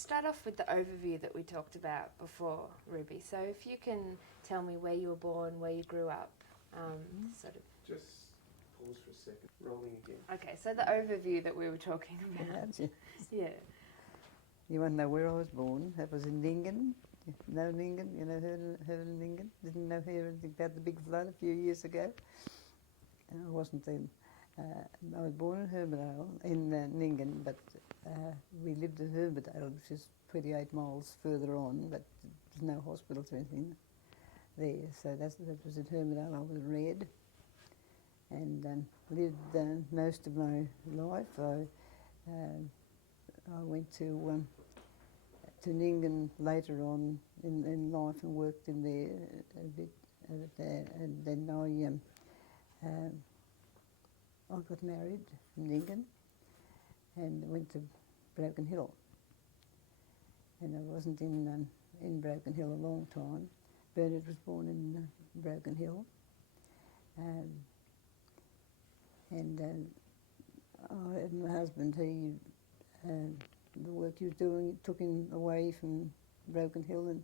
start off with the overview that we talked about before, Ruby. So if you can tell me where you were born, where you grew up, sort of. Just pause for a second. Rolling again. Okay, so the overview that we were talking about. Yeah. You want to know where I was born? That was in Ningen. You know Ningen? You know, heard of Ningen? Didn't know anything about the big flood a few years ago? I wasn't then. I was born in Hermidale, in Ningen, but we lived in Hermidale, which is 28 miles further on, but there's no hospitals or anything there. So that was in Hermidale. I was reared and lived most of my life. I went to Ningen later on in life and worked in there a bit, and then I got married in Ningen and went to Broken Hill. And I wasn't in Broken Hill a long time. Bernard was born in Broken Hill. My husband, the work he was doing took him away from Broken Hill, and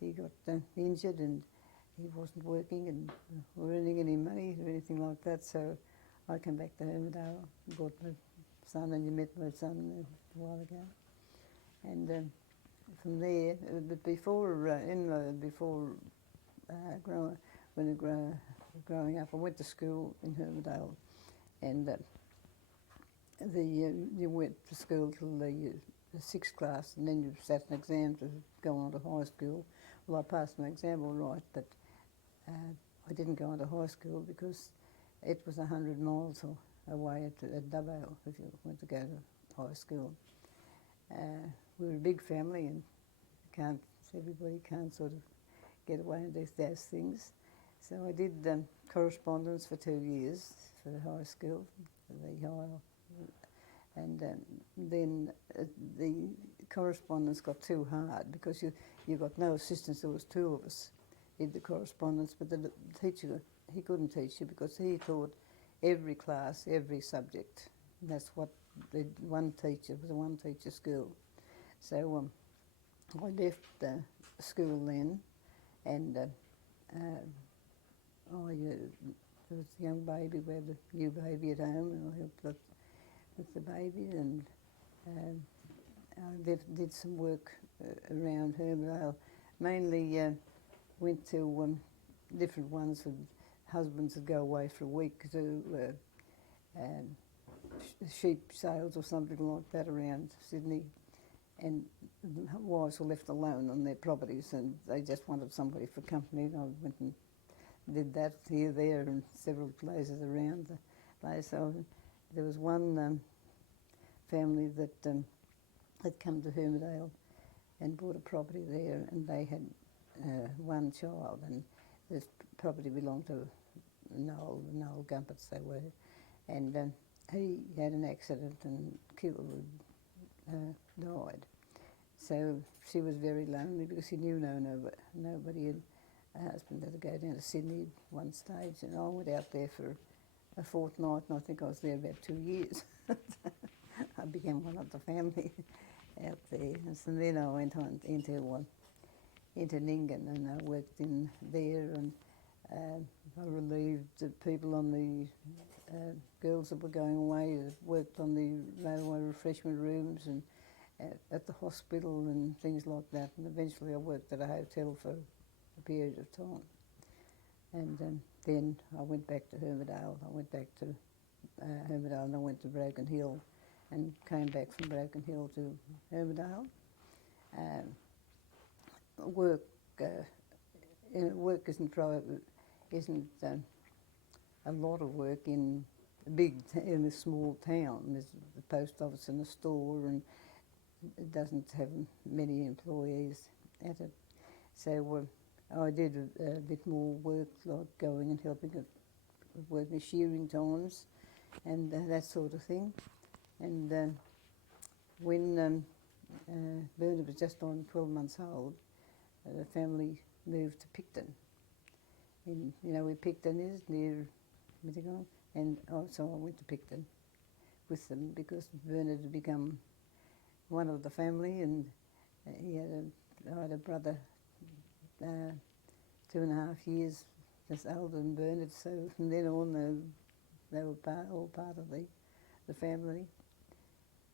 he got injured and he wasn't working and earning any money or anything like that, so I came back to Hermidale, brought my son, and you met my son a while ago. And from there, but growing up, I went to school in Hermidale, and you went to school till the sixth class, and then you sat an exam to go on to high school. Well, I passed my exam all right, but I didn't go on to high school because it was 100 miles away at Dubbo if you went to go to high school. We were a big family, and everybody can't sort of get away and do those things. So I did correspondence for 2 years for the high school, and then the correspondence got too hard because you got no assistants. There was 2 of us did the correspondence, but the teacher, he couldn't teach you because he taught every class, every subject. And that's what the one teacher, it was a one-teacher school. So I left school then, and there was a young baby, we had a new baby at home, and I helped with the baby, and I did some work around Hermidale. Mainly went to different ones with husbands would go away for a week to sheep sales or something like that around Sydney, and wives were left alone on their properties, and they just wanted somebody for company. And I went and did that here, there, and several places around the place. So there was one family that had come to Hermidale and bought a property there, and they had one child, and this property belonged to Noel Gumpets they were, and he had an accident and died. So she was very lonely because she knew nobody. And her husband had to go down to Sydney one stage, and I went out there for a fortnight, and I think I was there about 2 years. I became one of the family out there, and so then I went on into Ningen, and I worked in there, and I relieved the people on the girls that were going away. I worked on the railway refreshment rooms and at the hospital and things like that, and eventually I worked at a hotel for a period of time. And then I went back to Hermidale. I went back to Hermidale, and I went to Broken Hill and came back from Broken Hill to Hermidale. Work isn't a lot of work in a small town. There's the post office and a store, and it doesn't have many employees at it. So I did a bit more work, like going and helping working shearing times and that sort of thing. And when Bernard was just on 12 months old, the family moved to Picton. You know where Picton is, near Mittagong? And so I went to Picton with them because Bernard had become one of the family, and I had a brother 2.5 years just older than Bernard, so from then on they were all part of the family.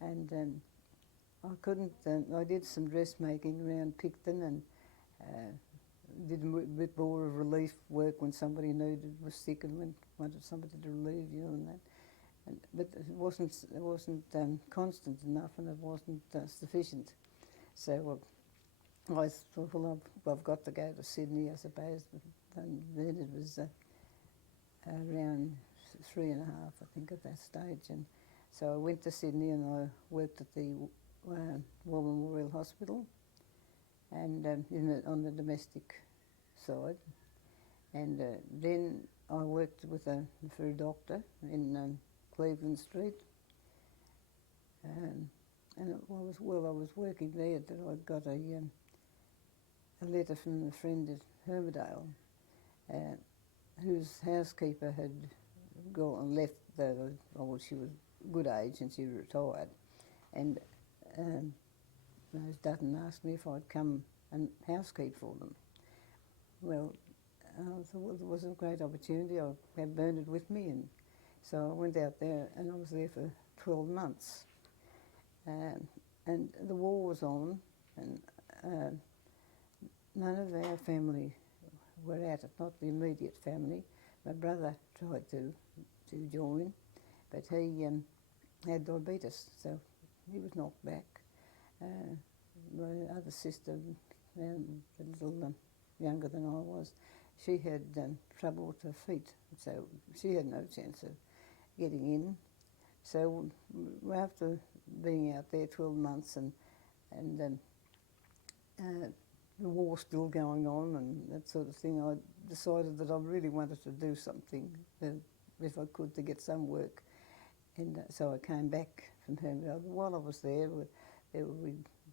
And I did some dressmaking around Picton and did a bit more of relief work when somebody was sick and wanted somebody to relieve you and that. But it wasn't constant enough, and it wasn't sufficient. So I thought, well, I've got to go to Sydney, I suppose. And then it was around 3.5, I think, at that stage. And so I went to Sydney and I worked at the War Memorial Hospital and on the domestic side. And then I worked for a doctor in Cleveland Street. And while I was working there that I got a letter from a friend at Hermidale whose housekeeper had gone and left. She was good age and she retired. And Rose Dutton asked me if I'd come and housekeep for them. Well, I thought it was a great opportunity. I had Bernard with me, and so I went out there and I was there for 12 months. And the war was on, and none of our family were at it, not the immediate family. My brother tried to join, but he had diabetes, so he was knocked back. My other sister, a little younger than I was, she had trouble with her feet, so she had no chance of getting in. So after being out there 12 months and the war still going on and that sort of thing, I decided that I really wanted to do something, if I could, to get some work. And so I came back from Hermidale. While I was there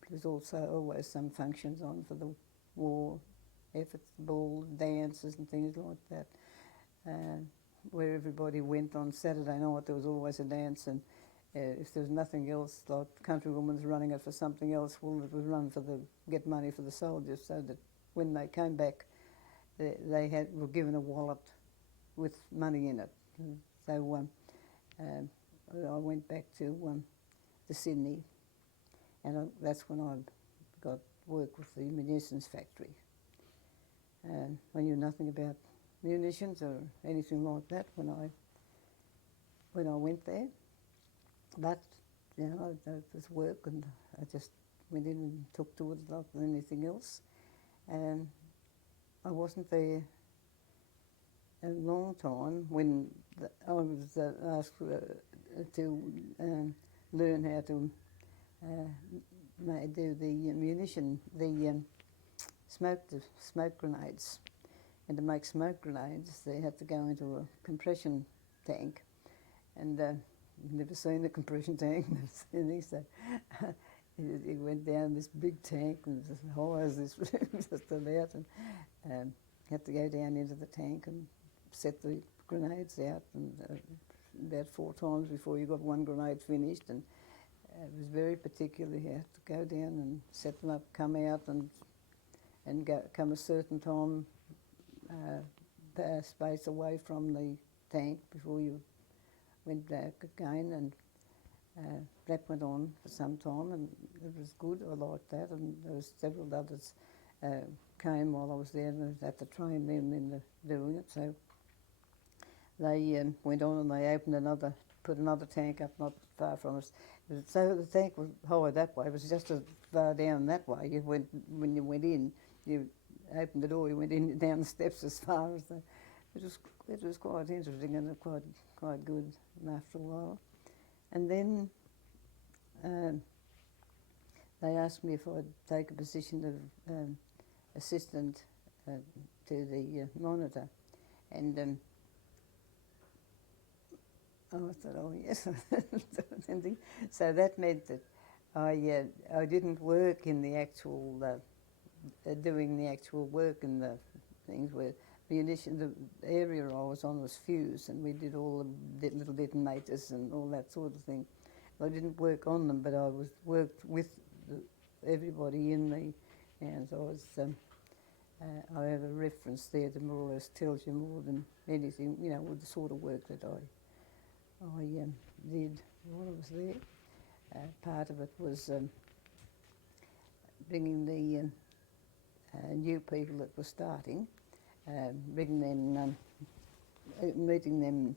was also always some functions on for the war efforts, ball, dances and things like that, where everybody went on Saturday night. There was always a dance, and if there was nothing else, like Countrywoman's running it for something else, well, it was run get money for the soldiers, so that when they came back, they were given a wallet with money in it. So I went back to Sydney, and that's when I got work with the munitions factory. I knew nothing about munitions or anything like that when I went there. But, it was work, and I just went in and took to it like anything else. And I wasn't there a long time when I was asked to learn how to do the smoke grenades. And to make smoke grenades, they had to go into a compression tank. And never seen a compression tank, so he went down this big tank, and it was as high as this just about, and had to go down into the tank and set the grenades out, and about 4 times before you got one grenade finished. And it was very particular. You had to go down and set them up, come out, and come a certain time space away from the tank before you went back again, and that went on for some time, and it was good. I liked that, and there was several others came while I was there, and I had to train them in doing it. So they went on and they put another tank up not far from us. So the tank was high that way. It was just as far down that way. When you went in, you opened the door, you went in down the steps as far as the. It was quite interesting and quite good after a while. And then they asked me if I'd take a position of assistant to the monitor, and I thought, oh yes. So that meant that I didn't work in the actual doing the actual work in the things where the area I was on was fuse, and we did all the little detonators and all that sort of thing. I didn't work on them, but I worked with everybody in the hands. I have a reference there that more or less tells you more than anything, you know, with the sort of work that I did while I was there. Part of it was bringing the new people that were starting, bringing them, meeting them,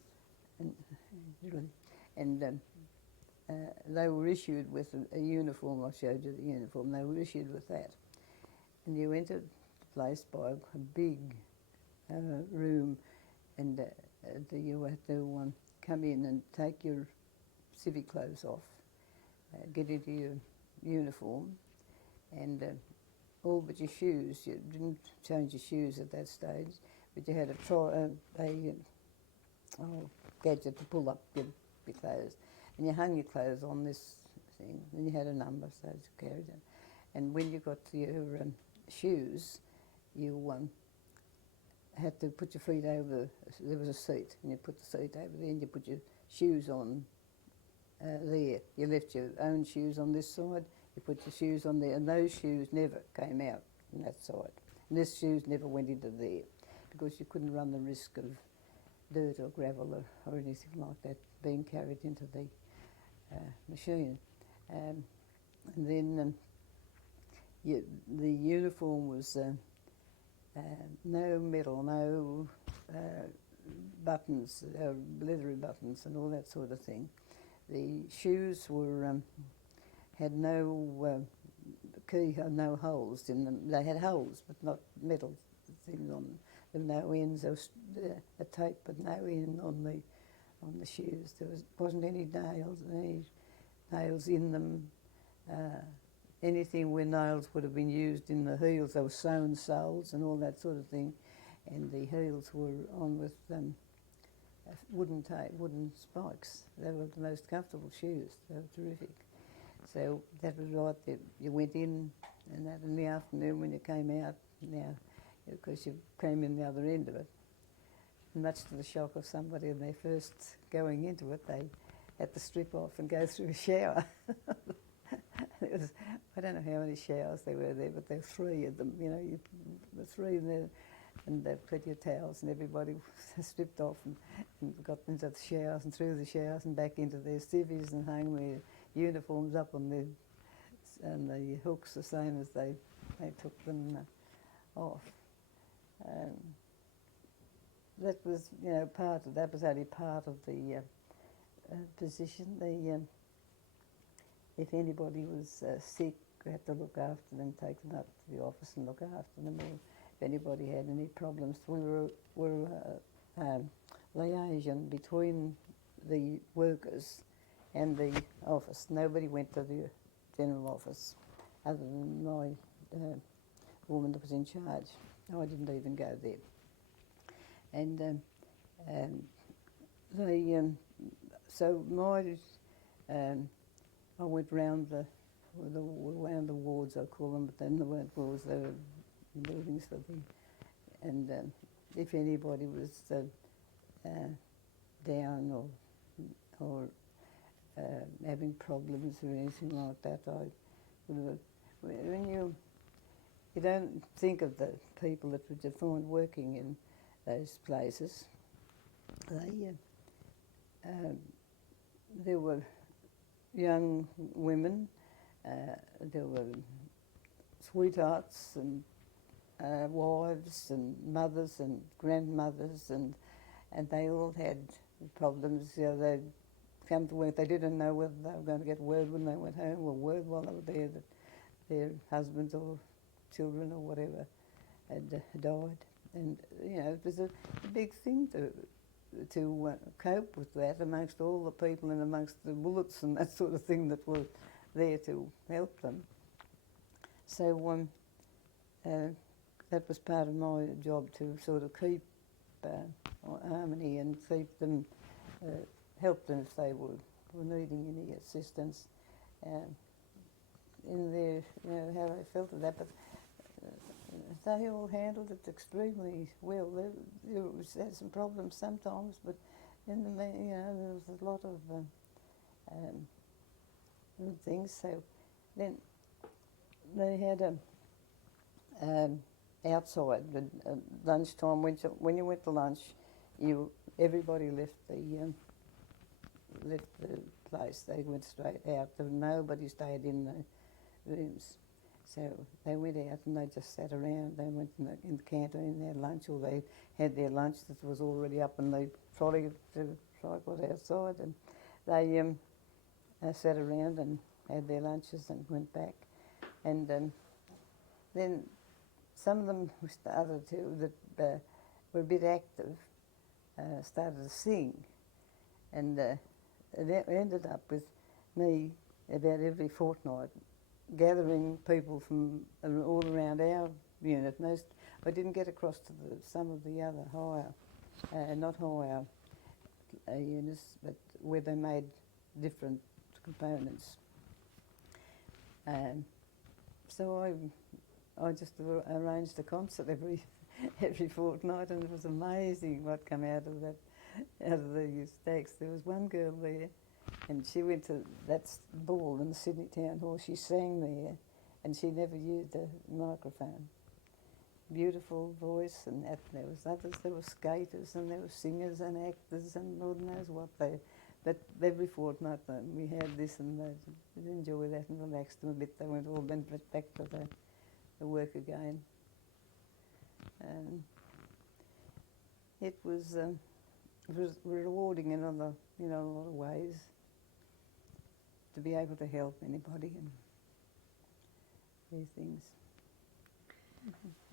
and they were issued with a uniform. I showed you the uniform. They were issued with that, and you entered the place by a big room, and you had to come in and take your civic clothes off, get into your uniform, and all but your shoes. You didn't change your shoes at that stage, but you had a gadget to pull up your clothes, and you hung your clothes on this thing, and you had a number, so you carried it. And when you got to your shoes, you had to put your feet over, there was a seat, and you put the seat over there, and you put your shoes on there. You left your own shoes on this side, you put your shoes on there, and those shoes never came out on that side. And this shoes never went into there, because you couldn't run the risk of dirt or gravel or anything like that being carried into the machine. And then the uniform was no metal, no buttons, leathery buttons and all that sort of thing. The shoes were had no key, no holes in them. They had holes, but not metal things on them. There were no ends. There was a tape, but no end on the shoes. There wasn't any nails in them. Anything where nails would have been used in the heels, they were sewn soles and all that sort of thing. And the heels were on with wooden spikes. They were the most comfortable shoes. They were terrific. So that was right there. You went in, and that in the afternoon when you came out, now, of course you came in the other end of it. And much to the shock of somebody when they first going into it, they had to strip off and go through a shower. I don't know how many showers there were there, but there were 3 of them. You know, the 3 in there, and there were plenty of towels, and everybody stripped off and got into the showers and through the showers and back into their civvies and hung their uniforms up on the hooks the same as they took them off. That was, you know, that was only part of the position. If anybody was sick, we had to look after them, take them up to the office and look after them. Or if anybody had any problems, we were liaison between the workers and the office. Nobody went to the general office other than my woman that was in charge. I didn't even go there. And so I went round the wards, I call them, but then they weren't wards, they were buildings for the, and if anybody was down or having problems or anything like that, when you don't think of the people that would find working in those places, there were young women, there were sweethearts and wives and mothers and grandmothers, and they all had problems. You know, they'd come to work, they didn't know whether they were going to get word when they went home or word while they were there that their husbands or children or whatever had died. And, you know, it was a big thing to cope with that amongst all the people and amongst the bullets and that sort of thing that were there to help them. So that was part of my job, to sort of keep harmony and keep them, help them if they were needing any assistance in their, you know, how they felt of that. But they all handled it extremely well. There had some problems sometimes, but in the you know, there was a lot of good things. So then they had a outside at lunchtime. When you went to lunch, everybody left the place. They went straight out. Nobody stayed in the rooms. So they went out and they just sat around. They went in the canteen and had lunch, or they had their lunch that was already up in the trolley. The tripod outside, and they sat around and had their lunches and went back. And then some of them who started that were a bit active started to sing, and it ended up with me about every fortnight gathering people from all around our unit. I didn't get across to some of the other higher, not higher units, but where they made different components. So I just arranged a concert every fortnight, and it was amazing what came out of the stacks. There was one girl there, and she went to that ball in the Sydney Town Hall. She sang there, and she never used a microphone. Beautiful voice, and there was others. There were skaters, and there were singers and actors, and Lord knows what they. But every fortnight we had this, and they'd enjoy that and relax them a bit. They went back to the work again. It was rewarding in a lot of ways to be able to help anybody and these things.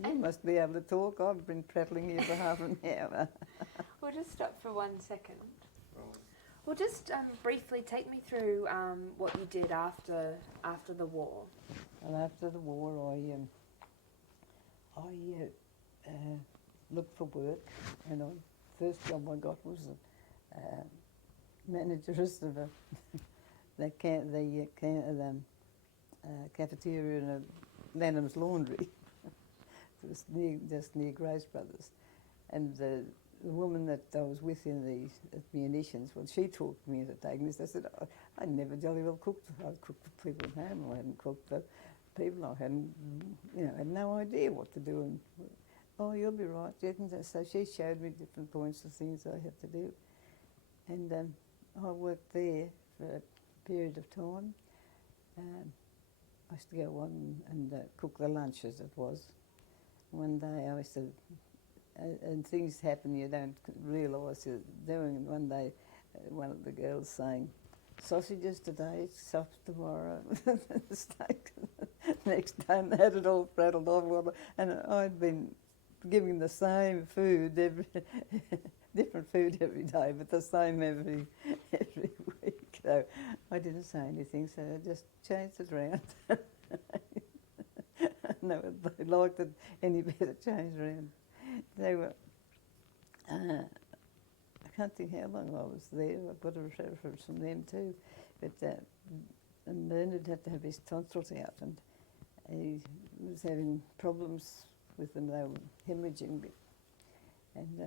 You must be able to talk. I've been prattling here for half an hour. We'll just stop for 1 second. Rolling. Well, just briefly take me through what you did after the war. Well, after the war, I looked for work, and the first job I got was manageress of the cafeteria in Lanham's Laundry. It was just near Grace Brothers, and the woman that I was with in the munitions, well, she taught me to take this. I said, I never jolly well cooked. I cooked for people at home. I hadn't cooked for people. I hadn't, had no idea what to do. And oh, you'll be right, Jet. So she showed me different points of things I had to do, and I worked there for a period of time. I used to go on and cook the lunch, as it was. One day I used to, and things happen you don't realise you're doing. And one day, one of the girls saying, "Sausages today, sops tomorrow." Steak. Next day, they had it all prattled off, and I'd been giving the same food different food every day, but the same every week. So I didn't say anything, so I just changed it around. No, they liked it any better changed around. They were. I can't think how long I was there. I've got a reference from them too. But and Bernard had to have his tonsils out, and he was having problems with them. They were hemorrhaging a bit, and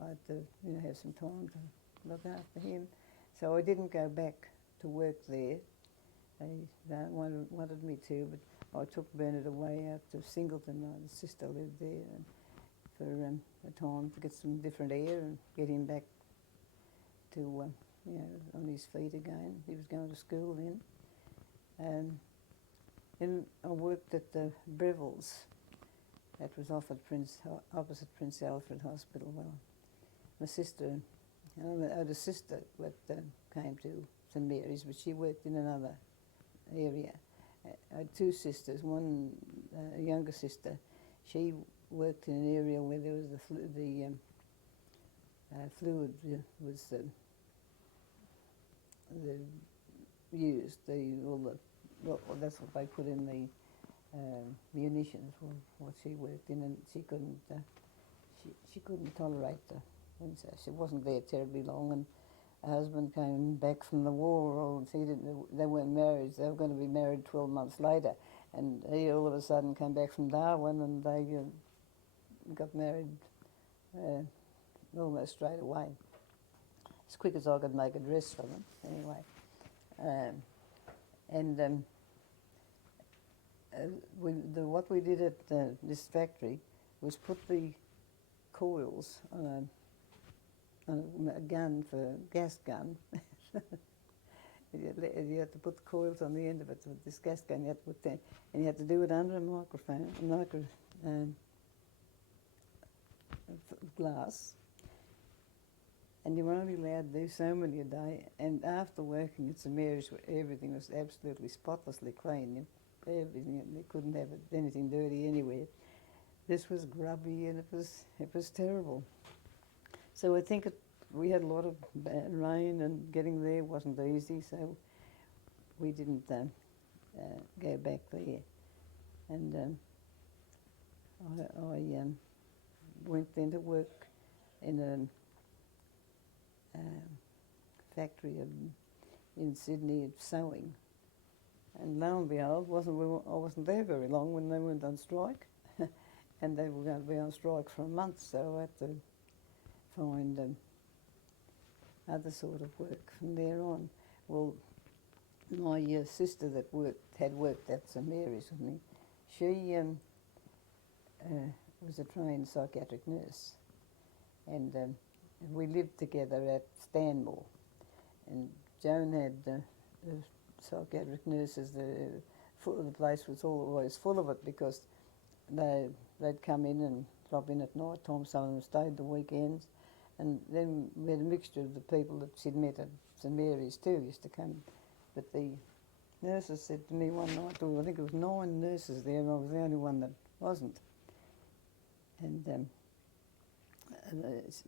I had to, have some time to look after him. So I didn't go back to work there. They wanted me to, but I took Bernard away out to Singleton. My sister lived there, and for a time to get some different air and get him back to, on his feet again. He was going to school then. Then I worked at the Breville's. That was opposite Prince Alfred Hospital. Well, my sister, I had a sister that came to St Mary's, but she worked in another area. I had two sisters. One, a younger sister, she worked in an area where there was the fluid was used. That's what they put in the munitions. What she worked in, and she couldn't tolerate the winter. She wasn't there terribly long, and her husband came back from the war. They weren't married. They were going to be married 12 months later, and he all of a sudden came back from Darwin, and they got married almost straight away, as quick as I could make a dress for them. Anyway, what we did at this factory was put the coils on a gun for gas gun. You had to put the coils on the end of it with this gas gun. You had to put that, and you had to do it under a glass. And you were only allowed to do so many a day. And after working at St Mary's, where everything was absolutely spotlessly clean, everything, they couldn't have anything dirty anywhere. This was grubby, and it was terrible. So I think we had a lot of bad rain, and getting there wasn't easy. So we didn't go back there. And I went then to work in a factory in Sydney of sewing. And lo and behold, I wasn't there very long when they went on strike. And they were going to be on strike for a month, so I had to find other sort of work from there on. Well, my sister that had worked at St Mary's with me, she was a trained psychiatric nurse, and we lived together at Stanmore. And Joan had the psychiatric nurses. The place was always full of it because they'd come in and drop in at night time. Some of them stayed the weekends. And then we had a mixture of the people that she'd met at St Mary's too used to come. But the nurses said to me one night, I think it was 9 nurses there, and I was the only one that wasn't. And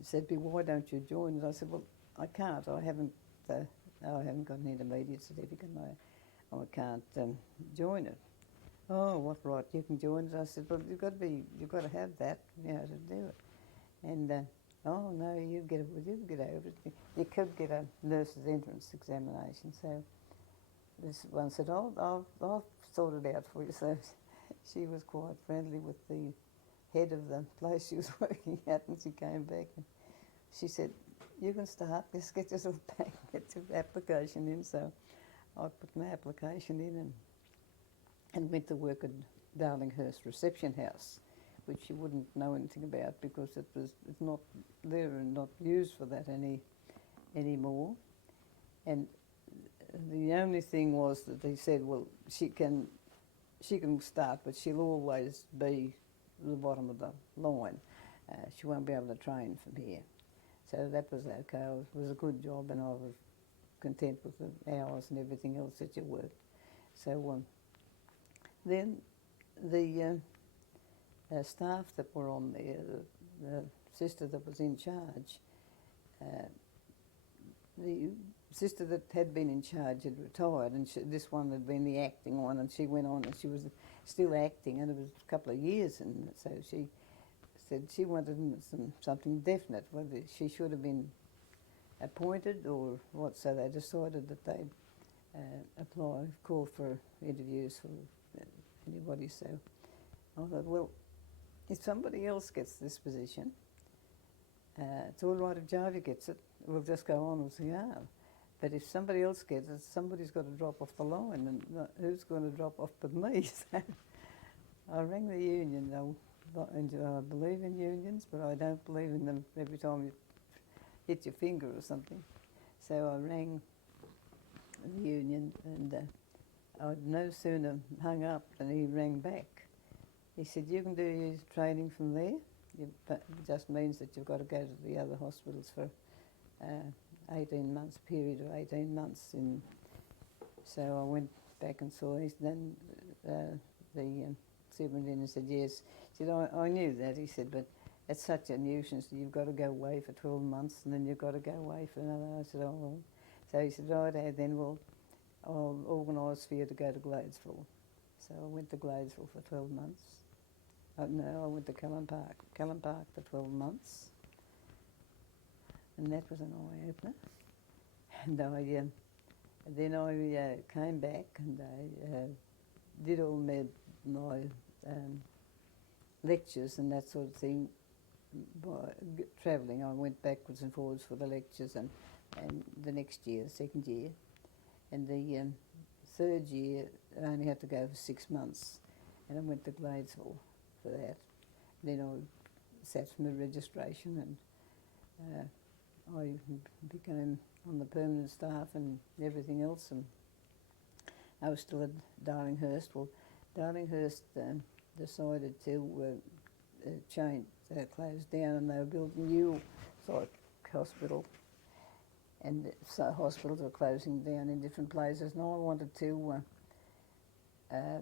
said to me, why don't you join us? I said, well, I can't. I haven't got an intermediate certificate. I can't join it. Oh, what right? You can join it. I said, well, you've got to have that, to do it. And oh no, you get over it. You could get a nurse's entrance examination. So this one said, I'll sort it out for you. So she was quite friendly with the head of the place she was working at, and she came back and she said, you can start, just get yourself back, get your application in. So I put my application in and went to work at Darlinghurst Reception House, which you wouldn't know anything about because it's not there and not used for that anymore. And the only thing was that they said, well, she can start, but she'll always be the bottom of the line. She won't be able to train from here. So that was okay. It was a good job, and I was content with the hours and everything else that you worked. So then the staff that were on there, the sister that was in charge, the sister that had been in charge had retired, and this one had been the acting one, and she went on and she was still acting, and it was a couple of years, and so she said she wanted something definite, whether she should have been appointed or what. So they decided that they'd call for interviews for anybody. So I thought, well, if somebody else gets this position, it's all right if Jarvie gets it. We'll just go on with the R. But if somebody else gets it, somebody's got to drop off the line, and who's going to drop off but me? So I rang the union. I believe in unions, but I don't believe in them every time you hit your finger or something. So I rang the union, and I'd no sooner hung up than he rang back. He said, you can do your training from there. It just means that you've got to go to the other hospitals for 18 months, period of 18 months. So I went back and saw him. Then the superintendent said, yes. He said, I knew that. He said, but it's such a nuisance. You've got to go away for 12 months, and then you've got to go away for another. I said, oh, well. So he said, right, then I'll organise for you to go to Gladesville. So I went to Gladesville for 12 months. No, I went to Colahan Park for 12 months. And that was an eye-opener. And then I came back and I did all my lectures and that sort of thing by travelling. I went backwards and forwards for the lectures, and the next year, the second year. And the third year, I only had to go for 6 months. and I went to Gladesville for that. Then I sat for my registration, and I became on the permanent staff and everything else, and I was still at Darlinghurst. Well, Darlinghurst decided to close down, and they were building a new psych hospital, and so hospitals were closing down in different places, and I wanted to I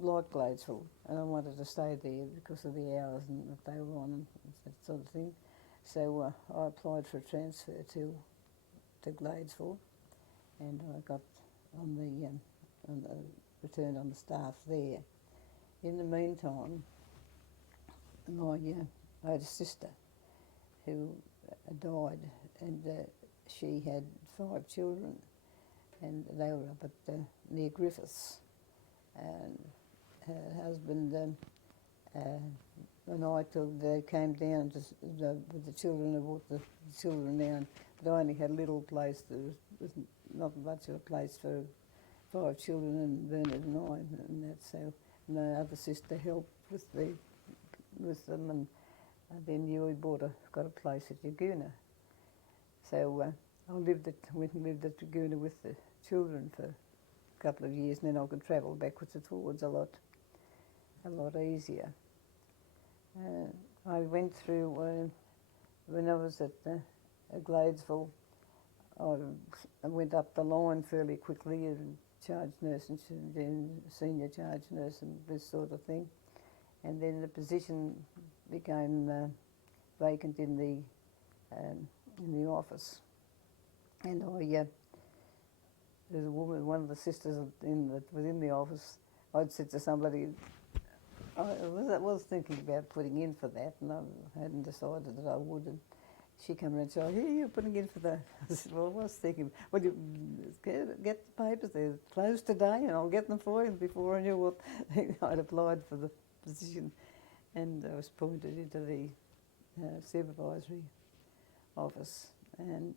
liked Gladesville, and I wanted to stay there because of the hours and that they were on and that sort of thing. So I applied for a transfer to Gladesville, and I got on the returned on the staff there. In the meantime, I had a sister who died, and she had 5 children, and they were up at near Griffiths. And her husband and I they came down with the children. I brought the children down, but I only had a little place. There was not much of a place for 5 children, and Bernard and I, and that. So my other sister helped with them, and then we got a place at Yagoona. So I went and lived at Yagoona with the children for a couple of years, and then I could travel backwards and forwards a lot easier. I went through when I was at Gladesville. I went up the line fairly quickly, and charge nurse and then senior charge nurse and this sort of thing, and then the position became vacant in the office, and there's a woman, one of the sisters that was in the office. I'd said to somebody, I was thinking about putting in for that, and I hadn't decided that I would. And she came around and said, "Here, you're putting in for that." I said, "Well, I was thinking, well, you get the papers. They're closed today, and I'll get them for you." And before I knew what, I'd applied for the position, and I was appointed into the supervisory office, and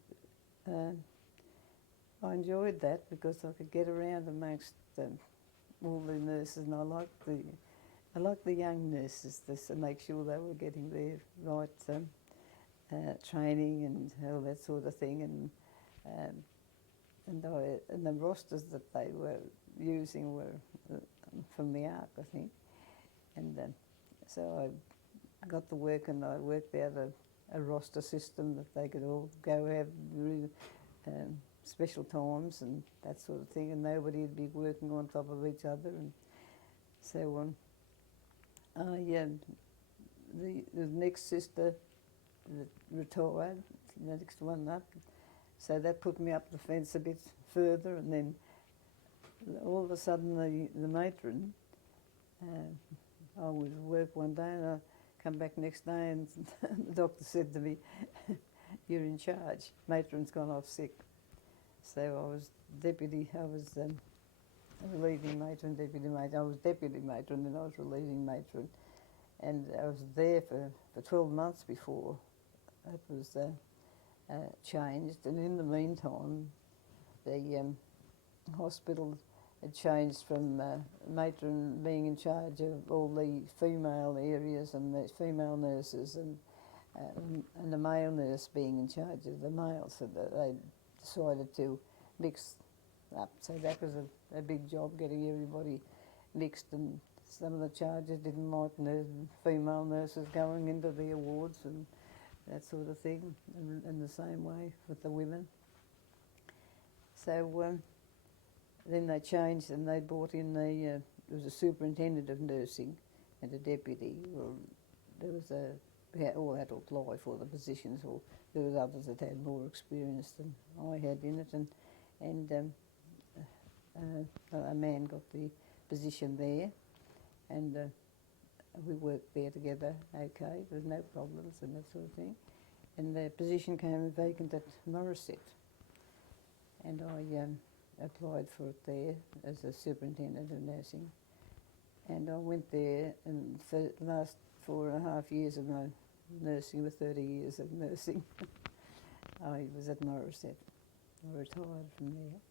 I enjoyed that because I could get around amongst all the nurses, and I liked the young nurses to make sure they were getting their right training and all that sort of thing, and the rosters that they were using were from the ARC, I think, and so I got to work, and I worked out a roster system that they could all go have special times and that sort of thing, and nobody would be working on top of each other, and so the next sister that retired, the next one up, so that put me up the fence a bit further, and then all of a sudden the matron, I would work one day and I come back next day and the doctor said to me, "You're in charge, matron's gone off sick." So I was relieving matron, deputy matron. I was deputy matron, then I was relieving matron, and I was there for 12 months before it was changed. And in the meantime, the hospital had changed from matron being in charge of all the female areas and the female nurses, and the male nurse being in charge of the males. So that they decided to mix up. So that was a big job, getting everybody mixed, and some of the charges didn't like female nurses going into the awards and that sort of thing, and the same way with the women. So then they changed, and they brought in there was a superintendent of nursing and a deputy. Well, we all had to apply for the positions, or there was others that had more experience than I had in it, and a man got the position there, and we worked there together okay, there was no problems and that sort of thing. And the position came vacant at Morisset, and I applied for it there as a superintendent of nursing. And I went there, and for the last 4.5 years of my nursing, with 30 years of nursing, I was at Morisset. I retired from there.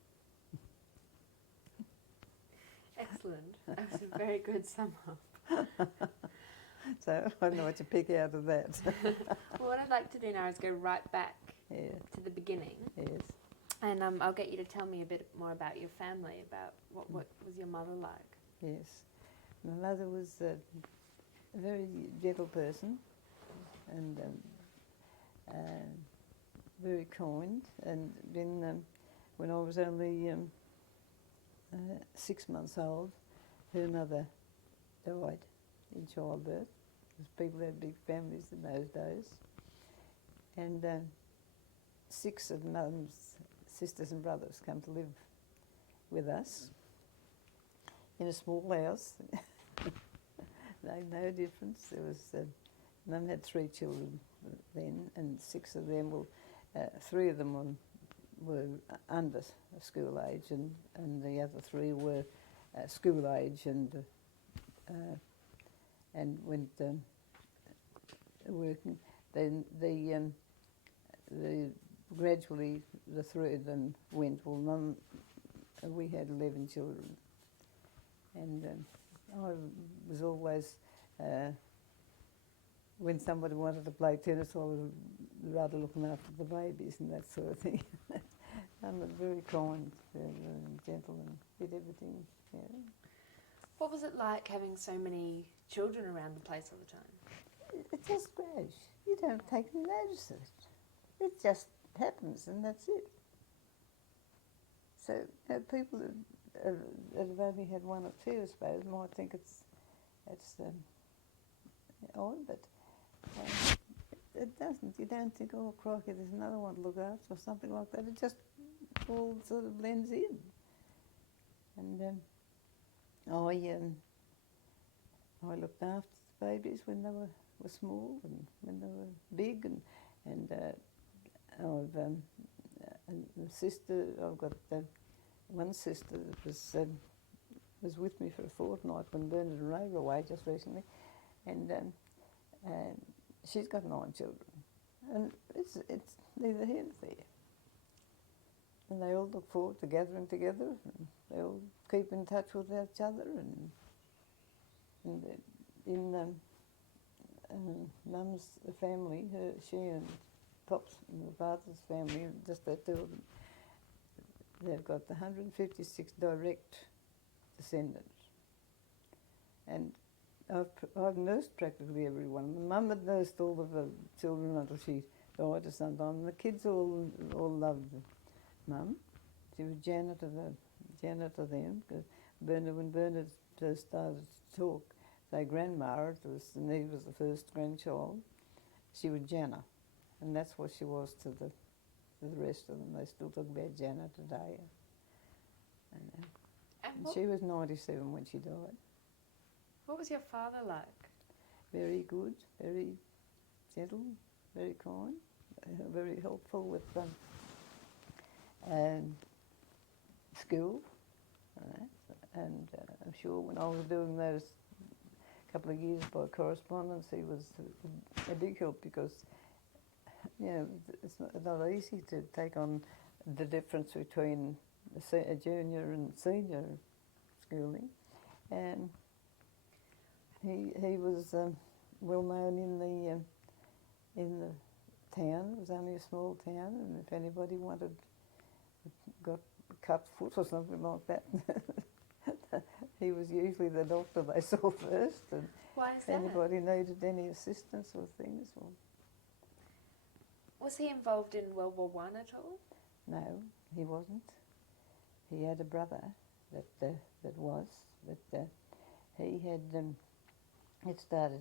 Excellent. That was a very good sum up. So I don't know what to pick out of that. Well, what I'd like to do now is go right back Yeah, to the beginning, yes. and I'll get you to tell me a bit more about your family, about what was your mother like. Yes. My mother was a very gentle person and very kind. And then when I was only 6 months old, her mother died in childbirth, because people had big families in those days. And 6 of Mum's sisters and brothers come to live with us in a small house. No difference. There was Mum had 3 children then, and 6 of them were 3 of them were under school age, and the other 3 were school age and went working. Then the gradually the 3 of them went. Well, Mum, we had 11 children, and I was always when somebody wanted to play tennis, I was rather looking after the babies and that sort of thing. I'm very kind and gentle and did everything. Yeah. What was it like having so many children around the place all the time? It just grows. You don't take any notice of it. It just happens, and that's it. So people that have only had 1 or 2, I suppose, might think it's odd, but it doesn't. You don't think, oh, crikey, there's another one to look after or something like that. It just all sort of blends in. And I looked after the babies when they were small and when they were big, and I've a sister. I've got one sister that was with me for a fortnight when Bernard and Ray were away just recently, and she's got 9 children, and it's neither here nor there. And they all look forward to gathering together, and they all keep in touch with each other, and in Mum's family, she and Pop's and the father's family, just the 2 of them, they've got 156 direct descendants. And I've nursed practically every one. Mum had nursed all of the children until she died of some time. And the kids all loved Mum. She was janitor then. When Bernard first started to talk, say grandma, Neve was the first grandchild. She was Jana, and that's what she was to the rest of them. They still talk about Jana today. And she was 97 when she died. What was your father like? Very good, very gentle, very kind, very helpful with school. And I'm sure when I was doing those couple of years by correspondence, he was a big help, because it's not easy to take on the difference between a junior and senior schooling. And he was well known in the town. It was only a small town, and if anybody got cut foot or something like that, he was usually the doctor they saw first. And Why is if that? anybody needed any assistance or things, well, Was he involved in World War I at all? no, he wasn't. He had a brother that was, but he had it started.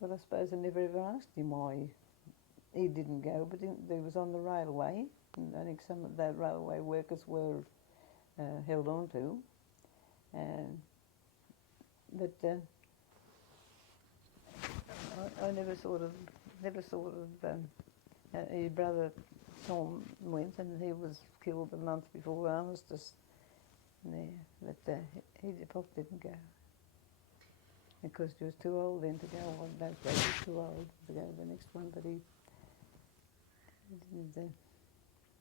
Well, I suppose I never ever asked him why he didn't go, but he was on the railway, and I think some of the railway workers were held on to. But I never sort of his brother Tom went, and he was killed a month before armistice there, but Pop didn't go because he was too old then to go. Well, those days he was too old to go to the next one, but he didn't.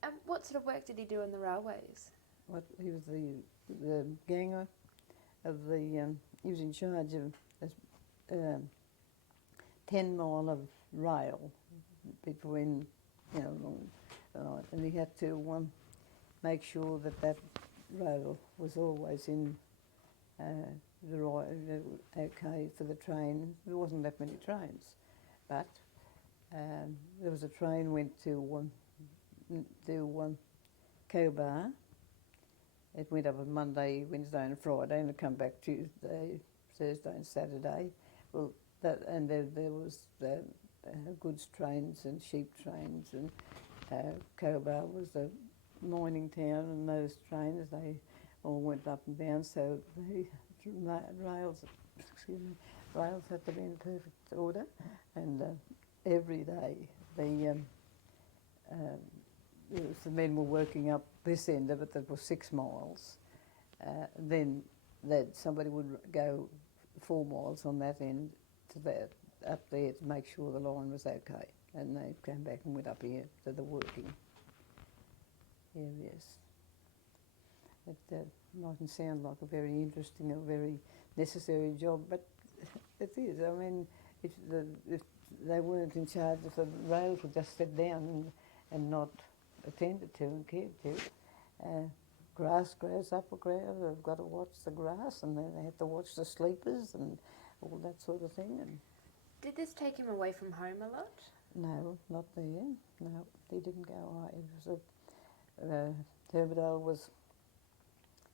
And what sort of work did he do on the railways? What he was the ganger of the. He was in charge of 10 mile of rail between, and he had to make sure that rail was always in the right, okay for the train. There wasn't that many trains, but there was a train went to Colahan. It went up on Monday, Wednesday and Friday, and it come back Tuesday, Thursday and Saturday. Well, and there was goods trains and sheep trains, and Colahan was a mining town, and those trains, they all went up and down, so the rails had to be in perfect order, and every day the men were working up this end of it that was 6 miles. Then somebody would go 4 miles on that end to that up there to make sure the line was okay, and they came back and went up here to the working areas. It mightn't sound like a very interesting or very necessary job, but it is. I mean, if they weren't in charge, if the rails were just set down and not attended to and cared to, grass grows up, they've got to watch the grass, and then they have to watch the sleepers and all that sort of thing. And Did this take him away from home a lot? no, not there. No, he didn't go away. It was Turbidale was,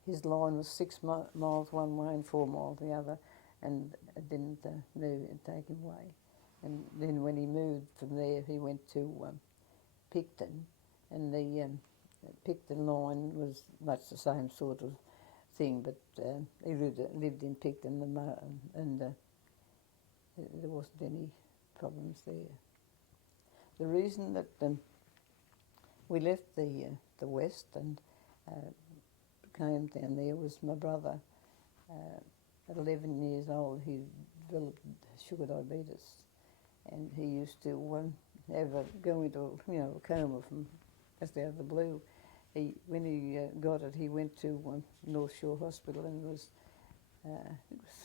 his line was 6 miles one way and 4 miles the other, and it didn't take him away. And then when he moved from there, he went to Picton, and the Picton line was much the same sort of thing, but he lived in Picton, and there wasn't any problems there. The reason that we left the West and came down there was my brother, at 11 years old, he developed sugar diabetes, and he used to go into a coma from just out of the blue. When he got it, he went to North Shore Hospital, and it was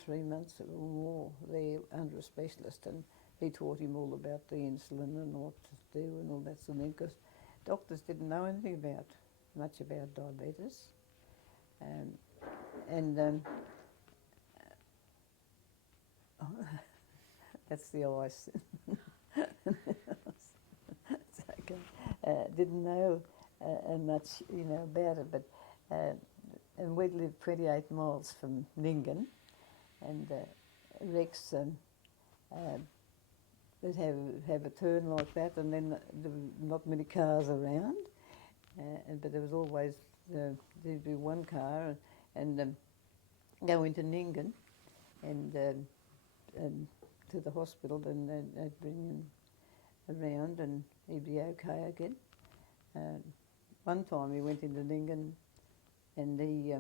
3 months or more there under a specialist, and he taught him all about the insulin and what to do and all that sort of thing, because doctors didn't know anything much about diabetes. That's the ice. It's okay. Didn't know much, about it, but and we'd lived 28 miles from Ningen, and Rex would have a turn like that, and then there were not many cars around, but there was always there'd be one car, and go into Ningen, and to the hospital, and they'd bring him around, and he'd be okay again. One time he went into Ningen, and they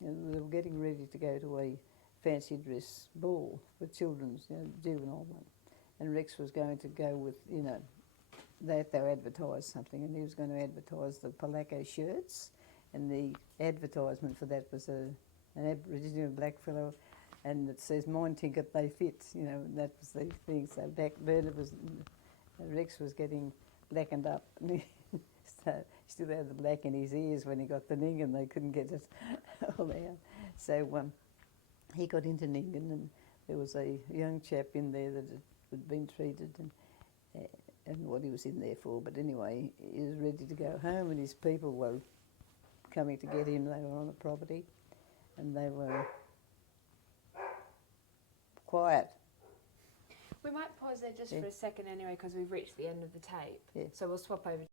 were getting ready to go to a fancy dress ball for children's, juvenile one, and Rex was going to go with, they advertised something, and he was going to advertise the Polaco shirts, and the advertisement for that was an Aboriginal black fellow, and it says, "Mine tinker, they fit," that was the thing. So Rex was getting blackened up, and so he still had the black in his ears when he got to Ningen. They couldn't get it all out. So he got into Ningen, and there was a young chap in there that had been treated, and what he was in there for. But anyway, he was ready to go home, and his people were coming to get him. They were on the property, and they were quiet. We might pause there just for a second anyway, because we've reached the end of the tape. Yeah. So we'll swap over